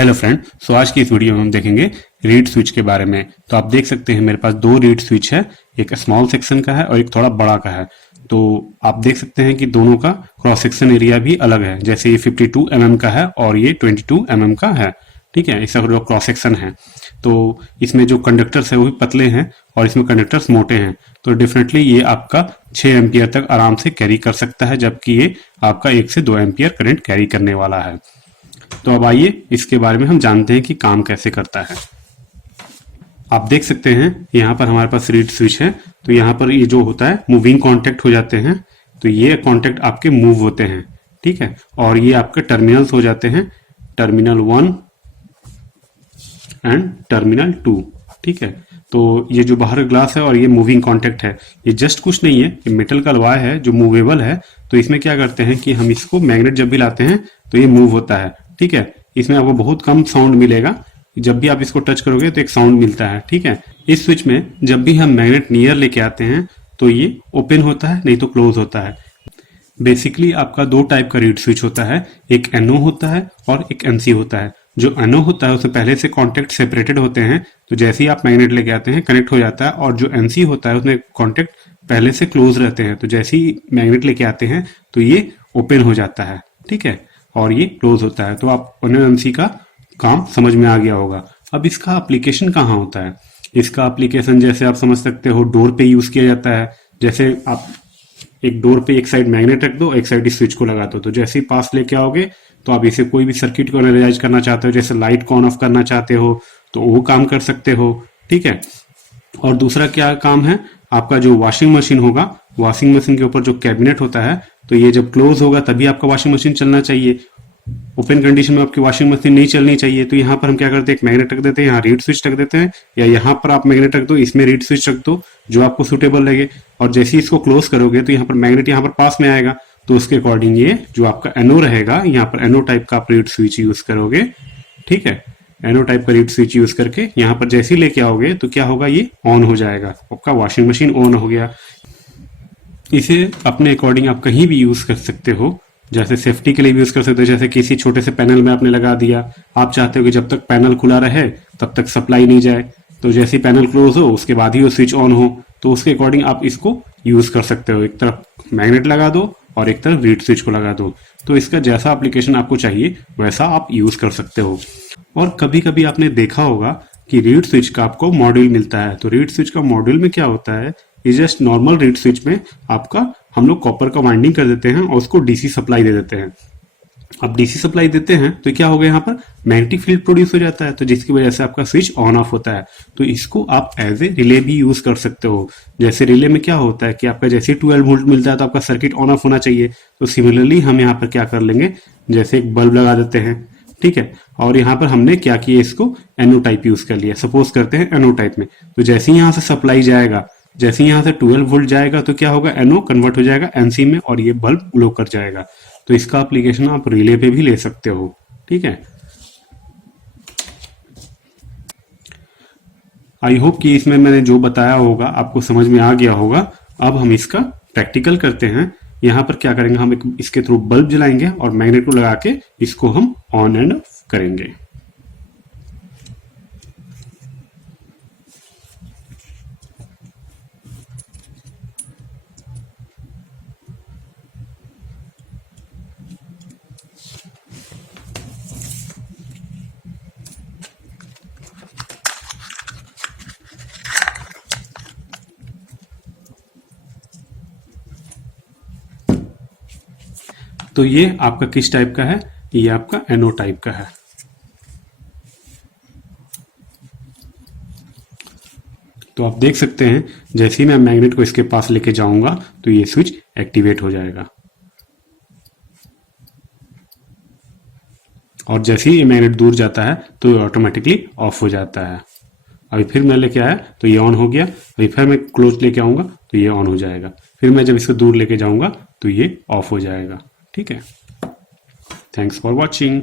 Hello friend, सो आज की इस वीडियो में हम देखेंगे रीड स्विच के बारे में। तो आप देख सकते हैं मेरे पास दो रीड स्विच है, एक स्मॉल सेक्शन का है और एक थोड़ा बड़ा का है। तो आप देख सकते हैं कि दोनों का क्रॉस सेक्शन एरिया भी अलग है। जैसे ये 52 mm का है और ये 22 mm का है। ठीक है, इसका जो क्रॉस सेक्शन है, तो इसमें जो कंडक्टर्स है वो भी पतले हैं और इसमें कंडक्टर्स मोटे हैं। तो डेफिनेटली ये आपका 6 एम्पियर तक आराम से कैरी कर सकता है, जबकि ये आपका 1 से 2 एम्पियर करंट कैरी करने वाला है। तो अब आइए इसके बारे में हम जानते हैं कि काम कैसे करता है। आप देख सकते हैं यहाँ पर हमारे पास रीड स्विच है। तो यहाँ पर ये जो होता है मूविंग कॉन्टेक्ट हो जाते हैं। तो ये कॉन्टेक्ट आपके मूव होते हैं, ठीक है। और ये आपके टर्मिनल्स हो जाते हैं, टर्मिनल 1 एंड टर्मिनल 2, ठीक है। तो ये जो बाहर ग्लास है और ये मूविंग कॉन्टेक्ट है, ये जस्ट कुछ नहीं है, ये मेटल का लॉय है जो मूवेबल है। तो इसमें क्या करते हैं कि हम इसको मैग्नेट जब भी लाते हैं तो ये मूव होता है, ठीक है। इसमें आपको बहुत कम साउंड मिलेगा, जब भी आप इसको टच करोगे तो एक साउंड मिलता है, ठीक है। इस स्विच में जब भी हम मैग्नेट नियर लेके आते हैं तो ये ओपन होता है, नहीं तो क्लोज होता है। बेसिकली आपका दो टाइप का रीड स्विच होता है, एक एनओ होता है और एक एनसी होता है। जो एनओ होता है उसमें पहले से कॉन्टेक्ट सेपरेटेड होते हैं, तो जैसे ही आप मैग्नेट लेके आते हैं कनेक्ट हो जाता है। और जो एनसी होता है उसमें कॉन्टेक्ट पहले से क्लोज रहते हैं, तो जैसे ही मैग्नेट लेके आते हैं तो ये ओपन हो जाता है, ठीक है, और ये क्लोज होता है। तो आप एनओ एनसी का काम समझ में आ गया होगा। अब इसका एप्लीकेशन कहाँ होता है? इसका एप्लीकेशन जैसे आप समझ सकते हो डोर पे यूज किया जाता है। जैसे आप एक डोर पे एक साइड मैग्नेट रख दो, एक साइड इस स्विच को लगा दो, तो जैसे ही पास लेके आओगे तो आप इसे कोई भी सर्किट को एनालाइज करना चाहते हो, जैसे लाइट को ऑन ऑफ करना चाहते हो तो वो काम कर सकते हो, ठीक है। और दूसरा क्या काम है, आपका जो वॉशिंग मशीन होगा, वॉशिंग मशीन के ऊपर जो कैबिनेट होता है, तो ये जब क्लोज होगा तभी आपका वॉशिंग मशीन चलना चाहिए। ओपन कंडीशन में आपकी वॉशिंग मशीन नहीं चलनी चाहिए। तो यहाँ पर हम क्या करते हैं, एक मैग्नेट रख देते हैं, यहाँ रीड स्विच रख देते हैं, या यहाँ पर आप मैग्नेट रख दो, इसमें रीड स्विच रख दो, जो आपको सुटेबल लगे। और जैसे ही इसको क्लोज करोगे तो यहाँ पर मैग्नेट यहाँ पर पास में आएगा, तो उसके अकॉर्डिंग ये जो आपका एनओ रहेगा, यहाँ पर एनओ टाइप का आप रीड स्विच यूज करोगे, ठीक है। एनओ टाइप का रीड स्विच यूज करके यहाँ पर जैसे ही लेके आओगे तो क्या होगा, ये ऑन हो जाएगा, आपका वॉशिंग मशीन ऑन हो गया। इसे अपने अकॉर्डिंग आप कहीं भी यूज कर सकते हो, जैसे सेफ्टी के लिए भी यूज कर सकते हो। जैसे किसी छोटे से पैनल में आपने लगा दिया, आप चाहते हो कि जब तक पैनल खुला रहे तब तक सप्लाई नहीं जाए, तो जैसे ही पैनल क्लोज हो उसके बाद ही वो स्विच ऑन हो, तो उसके अकॉर्डिंग आप इसको यूज कर सकते हो। एक तरफ मैग्नेट लगा दो और एक तरफ रीड स्विच को लगा दो, तो इसका जैसा एप्लीकेशन आपको चाहिए वैसा आप यूज कर सकते हो। और कभी कभी आपने देखा होगा कि रीड स्विच का आपको मॉड्यूल मिलता है। तो रीड स्विच का मॉड्यूल में क्या होता है, ये जस्ट नॉर्मल रीड स्विच में आपका हम लोग कॉपर का वाइंडिंग कर देते हैं और उसको डीसी सप्लाई दे देते हैं। अब डीसी सप्लाई देते हैं तो क्या होगा, यहाँ पर मैग्नेटिक फील्ड प्रोड्यूस हो जाता है, तो जिसकी वजह से आपका स्विच ऑन ऑफ होता है। तो इसको आप एज ए रिले भी यूज कर सकते हो। जैसे रिले में क्या होता है कि आपका जैसे 12 वोल्ट मिलता है तो आपका सर्किट ऑन ऑफ होना चाहिए। तो सिमिलरली हम यहाँ पर क्या कर लेंगे, जैसे एक बल्ब लगा देते हैं, ठीक है। और यहाँ पर हमने क्या किया, इसको एनओ टाइप यूज कर लिया। सपोज करते हैं एनओ टाइप में, तो जैसे ही यहाँ से सप्लाई जाएगा, जैसे यहाँ से 12 वोल्ट जाएगा तो क्या होगा, एनओ कन्वर्ट हो जाएगा एनसी में और ये बल्ब ग्लो कर जाएगा। तो इसका एप्लीकेशन आप रिले पे भी ले सकते हो, ठीक है। आई होप कि इसमें मैंने जो बताया होगा आपको समझ में आ गया होगा। अब हम इसका प्रैक्टिकल करते हैं। यहाँ पर क्या करेंगे, हम एक इसके थ्रू बल्ब जलाएंगे और मैग्नेट को लगा के इसको हम ऑन एंड ऑफ करेंगे। तो ये आपका किस टाइप का है, ये आपका एनओ टाइप का है। तो आप देख सकते हैं जैसे ही मैं मैग्नेट को इसके पास लेके जाऊंगा तो ये स्विच एक्टिवेट हो जाएगा, और जैसे ही ये मैग्नेट दूर जाता है तो ये ऑटोमेटिकली ऑफ हो जाता है। अभी फिर मैं लेके आया तो ये ऑन हो गया, अभी फिर मैं क्लोज लेके आऊंगा तो ये ऑन हो जाएगा, फिर मैं जब इसको दूर लेके जाऊंगा तो ये ऑफ हो जाएगा, ठीक है। Thanks for watching.